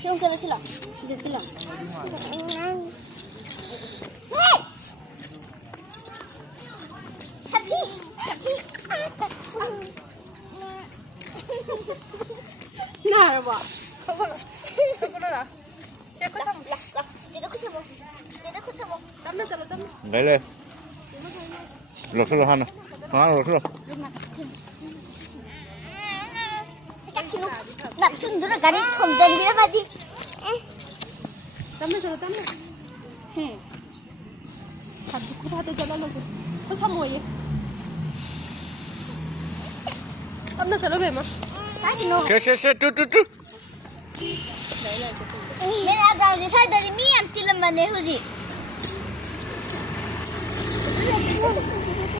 시험 실라 이제 실라 사티 나를 봐. 저거라. 제거 참. 내가 고쳐봐 내가 고쳐봐 땀나 잘라 땀나. lấy lên lột xuống lột hành lột xuống 짝키노 남편 들어가니 점점이라 말이 땀나 잘라 땀나. 자기 코라도 잘라서 서사 뭐해? 땀나 잘라 배마. 짝키노 쭈쭈쭈쭈쭈 내가 나를 살더니 미안 찔러만 해 후지